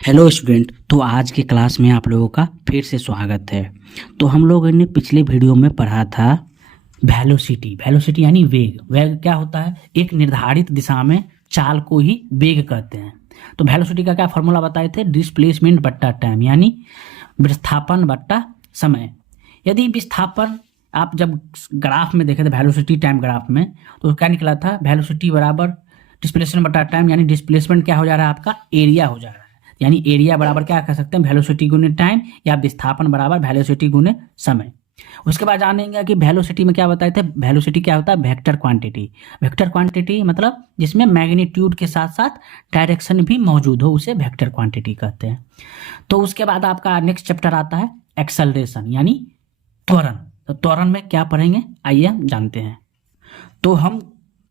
Hello student. तो आज के क्लास में आप लोगों का फिर से स्वागत है। तो हम लोगों ने पिछले वीडियो में पढ़ा था वेलोसिटी। वेलोसिटी यानी वेग। वेग क्या होता है? एक निर्धारित दिशा में चाल को ही वेग कहते हैं। तो वेलोसिटी का क्या फॉर्मूला बताए थे? डिस्प्लेसमेंट बट्टा टाइम, यानी विस्थापन बट्टा समय। यदि विस्थापन आप जब ग्राफ में देखे थे, वेलोसिटी टाइम ग्राफ में, तो क्या निकला था? वेलोसिटी बराबर डिस्प्लेसमेंट बट्टा टाइम, यानी डिस्प्लेसमेंट क्या हो जा रहा है? आपका एरिया हो जा रहा है। यानी एरिया बराबर क्या कह सकते हैं? वेलोसिटी गुने टाइम, या विस्थापन बराबर वेलोसिटी गुने समय। उसके बाद जानेंगे कि वेलोसिटी में क्या बताए थे। वेलोसिटी क्या होता है? Vector quantity. वेक्टर क्वांटिटी मतलब जिसमें मैग्नीट्यूड के साथ साथ डायरेक्शन भी मौजूद हो, उसे वेक्टर क्वांटिटी कहते हैं। तो उसके बाद आपका नेक्स्ट चैप्टर आता है एक्सेलरेशन, यानी त्वरण। तो त्वरण में क्या पढ़ेंगे, आइए हम जानते हैं। तो हम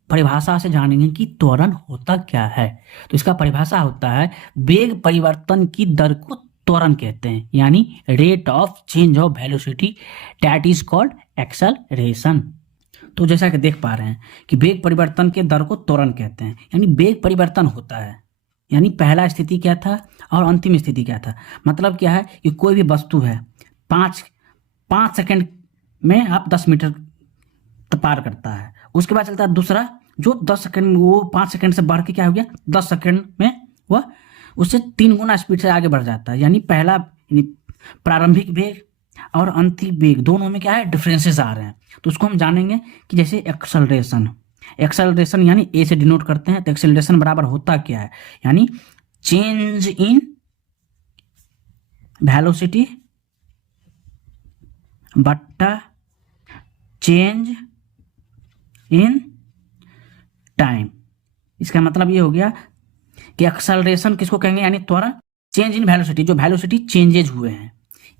परिभाषा से जानेंगे कि त्वरण होता क्या है। तो इसका परिभाषा होता है, वेग परिवर्तन की दर को त्वरण कहते हैं, यानी rate of change of velocity, that is called acceleration. तो जैसा कि देख पा रहे हैं कि वेग परिवर्तन के दर को त्वरण कहते हैं, यानी वेग परिवर्तन होता है। यानी पहला स्थिति क्या था और अंतिम स्थिति क्या था। मतलब क्या है कि कोई भी वस्तु है, पाँच पाँच सेकंड में आप 10 मीटर पार करता है। उसके बाद चलता है दूसरा, जो 10 सेकंड, वो 5 सेकंड से बढ़ के क्या हो गया, 10 सेकंड में वह उससे 3 गुना स्पीड से आगे बढ़ जाता है। यानी पहला प्रारंभिक वेग और अंतिम वेग दोनों में क्या है, डिफरेंसेस आ रहे हैं। तो उसको हम जानेंगे कि जैसे एक्सेलरेशन। एक्सेलरेशन यानी ए से डिनोट करते हैं। तो एक्सेलरेशन बराबर होता क्या है? यानी चेंज इन वेलोसिटी बट्टा चेंज इन टाइम। इसका मतलब ये हो गया कि एक्सेलरेशन किसको कहेंगे, यानी त्वरण। चेंज इन वेलोसिटी, जो वेलोसिटी चेंजेज हुए हैं,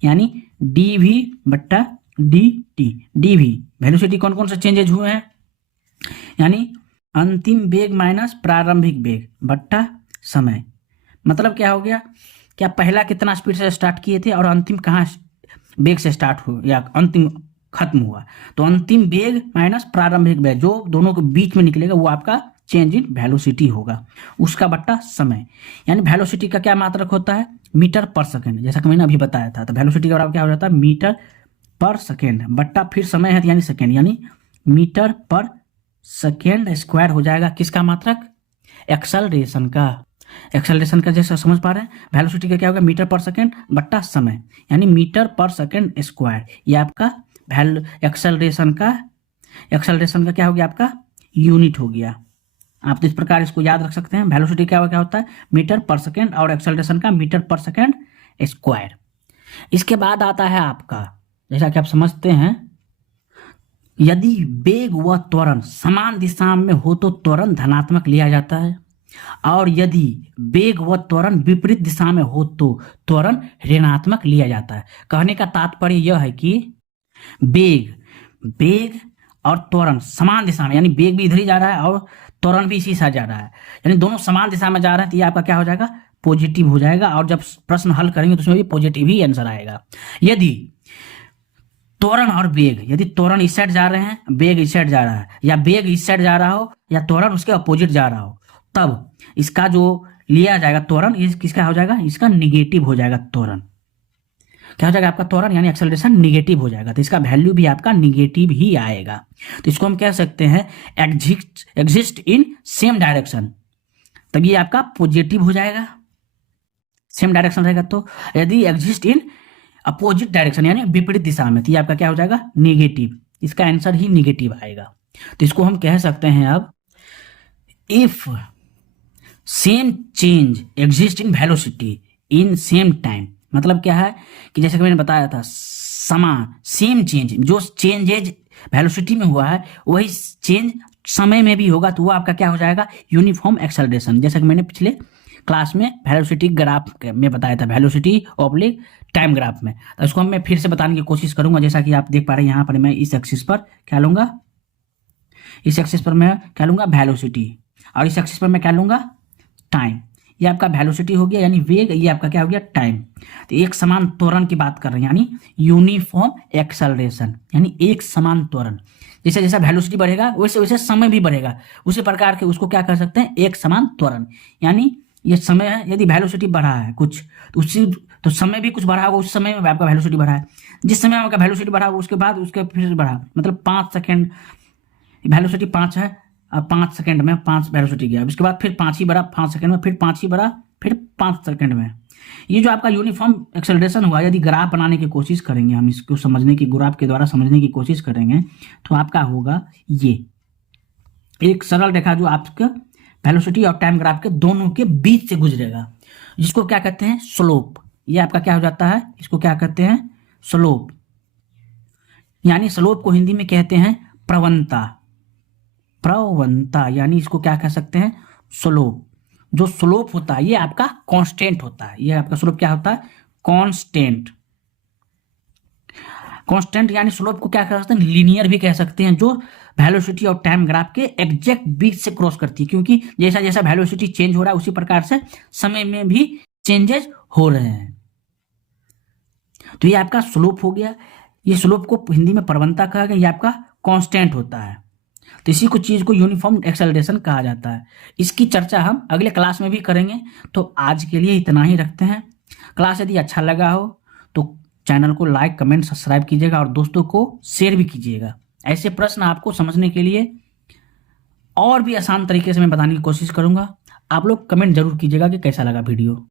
यानी डी वी बट्टा d t. D v velocity कौन कौन से चेंजेज हुए हैं, यानी अंतिम वेग माइनस प्रारंभिक वेग बट्टा समय। मतलब क्या हो गया, क्या पहला कितना स्पीड से स्टार्ट किए थे और अंतिम कहाँ वेग से स्टार्ट हुआ या अंतिम खत्म हुआ। तो अंतिम वेग माइनस प्रारंभिक वेग, जो दोनों के बीच में निकलेगा, वो आपका चेंज इन वेलोसिटी होगा, उसका बट्टा समय। यानी वेलोसिटी का क्या मात्रक होता है? मीटर पर सेकेंड, जैसा कि मैंने अभी बताया था। तो वेलोसिटी का बराबर क्या हो जाता है? मीटर पर सेकेंड बट्टा फिर समय है यानी सेकेंड, यानी मीटर पर सेकेंड स्क्वायर हो जाएगा किसका मात्रक? एक्सेलरेशन का। एक्सेलरेशन का जैसा समझ पा रहे हैं, वेलोसिटी का क्या होगा? मीटर पर सेकेंड बट्टा समय, यानी मीटर पर सेकेंड स्क्वायर। ये आपका एक्सेलरेशन का क्या हो गया? आपका यूनिट हो गया। आप तो इस प्रकार इसको याद रख सकते हैं। वेलोसिटी क्या होता है? मीटर पर सेकेंड, और एक्सेलरेशन का मीटर पर सेकेंड स्क्वायर। इसके बाद आता है आपका, जैसा कि आप समझते हैं, यदि वेग व त्वरण समान दिशा में हो तो त्वरण धनात्मक लिया जाता है, और यदि वेग व त्वरण विपरीत दिशा में हो तो त्वरण ऋणात्मक लिया जाता है। कहने का तात्पर्य यह है कि वेग और त्वरण समान दिशा में, यानी वेग भी इधर ही जा रहा है और त्वरण भी इसी साथ जा रहा है, यानी दोनों समान दिशा में जा रहे हैं, तो ये आपका क्या हो जाएगा? पॉजिटिव हो जाएगा। और जब प्रश्न हल करेंगे तो उसमें भी पॉजिटिव ही आंसर आएगा। यदि त्वरण और वेग, यदि त्वरण इस साइड जा रहे हैं, वेग इस साइड जा रहा है, या वेग इस साइड जा रहा हो या त्वरण उसके अपोजिट जा रहा हो, तब इसका जो लिया जाएगा त्वरण, ये किसका हो जाएगा? इसका निगेटिव हो जाएगा। त्वरण क्या हो जाएगा? आपका त्वरण यानी एक्सेलरेशन निगेटिव हो जाएगा, तो इसका वैल्यू भी आपका निगेटिव ही आएगा। तो इसको हम कह सकते हैं एग्जिस्ट इन सेम डायरेक्शन, तब ये आपका पॉजिटिव हो जाएगा, सेम डायरेक्शन रहेगा। तो यदि एग्जिस्ट इन अपोजिट डायरेक्शन यानी विपरीत दिशा में, तो ये आपका क्या हो जाएगा? निगेटिव। इसका आंसर ही निगेटिव आएगा। तो इसको हम कह सकते हैं अब, if same change exist in velocity in same time. मतलब क्या है कि जैसे कि मैंने बताया था, समान सेम चेंज, जो चेंजेज वेलोसिटी में हुआ है वही चेंज समय में भी होगा, तो वो आपका क्या हो जाएगा? Uniform acceleration. जैसा कि मैंने पिछले क्लास में वेलोसिटी ग्राफ में बताया था, वेलोसिटी ऑब्लिक टाइम ग्राफ में। तो इसको मैं फिर से बताने की कोशिश करूंगा। जैसा कि आप देख पा रहे हैं, यहाँ पर मैं इस एक्सिस पर क्या लूंगा? इस एक्सिस पर मैं क्या लूंगा? वेलोसिटी। और इस एक्सिस पर मैं क्या लूंगा? टाइम। ये आपका वेलोसिटी हो गया यानी वेग, ये आपका क्या हो गया? टाइम। तो एक समान त्वरण की बात कर रहे हैं, यानी यूनिफॉर्म एक्सेलरेशन, यानी एक समान त्वरण। जैसे जैसा वेलोसिटी बढ़ेगा वैसे वैसे समय भी बढ़ेगा, उसी प्रकार के उसको क्या कर सकते हैं? एक समान त्वरण। यानी ये समय है। यदि वेलोसिटी बढ़ा है कुछ तो उसी तो समय भी कुछ बढ़ा होगा, उस समय में आपका वेलोसिटी बढ़ा है। जिस समय आपका वेलोसिटी बढ़ा उसके बाद उसके फिर से बढ़ा, मतलब 5 सेकेंड वेलोसिटी 5 है, अब 5 सेकेंड में 5 वेलोसिटी गया, उसके बाद फिर 5 ही बढ़ा 5 सेकेंड में, फिर 5 ही बढ़ा फिर 5 सेकेंड में। ये जो आपका यूनिफॉर्म एक्सेलरेशन हुआ, यदि ग्राफ बनाने की कोशिश करेंगे, हम इसको समझने की, ग्राफ के द्वारा समझने की कोशिश करेंगे तो आपका होगा ये एक सरल रेखा जो आपका वेलोसिटी और टाइम ग्राफ के दोनों के बीच से गुजरेगा, जिसको क्या कहते हैं, स्लोप। ये आपका क्या हो जाता है, इसको क्या कहते हैं, स्लोप। यानी स्लोप को हिंदी में कहते हैं प्रवणता। प्रवणता यानी इसको क्या कह सकते हैं, स्लोप। जो स्लोप होता है ये आपका कांस्टेंट होता है। ये आपका स्लोप क्या होता है, कांस्टेंट। कांस्टेंट यानी स्लोप को क्या कह सकते हैं, लीनियर भी कह सकते हैं, जो वेलोसिटी और टाइम ग्राफ के एग्जैक्ट बीच से क्रॉस करती है, क्योंकि जैसा जैसा वेलोसिटी चेंज हो रहा है उसी प्रकार से समय में भी चेंजेस हो रहे हैं। तो ये आपका स्लोप हो गया। ये स्लोप को हिंदी में प्रवणता कहा गया, ये आपका कांस्टेंट होता है। तो इसी को चीज को यूनिफॉर्म एक्सेलरेशन कहा जाता है। इसकी चर्चा हम अगले क्लास में भी करेंगे। तो आज के लिए इतना ही रखते हैं। क्लास यदि अच्छा लगा हो तो चैनल को लाइक कमेंट सब्सक्राइब कीजिएगा और दोस्तों को शेयर भी कीजिएगा। ऐसे प्रश्न आपको समझने के लिए और भी आसान तरीके से मैं बताने की कोशिश करूंगा। आप लोग कमेंट जरूर कीजिएगा कि कैसा लगा वीडियो।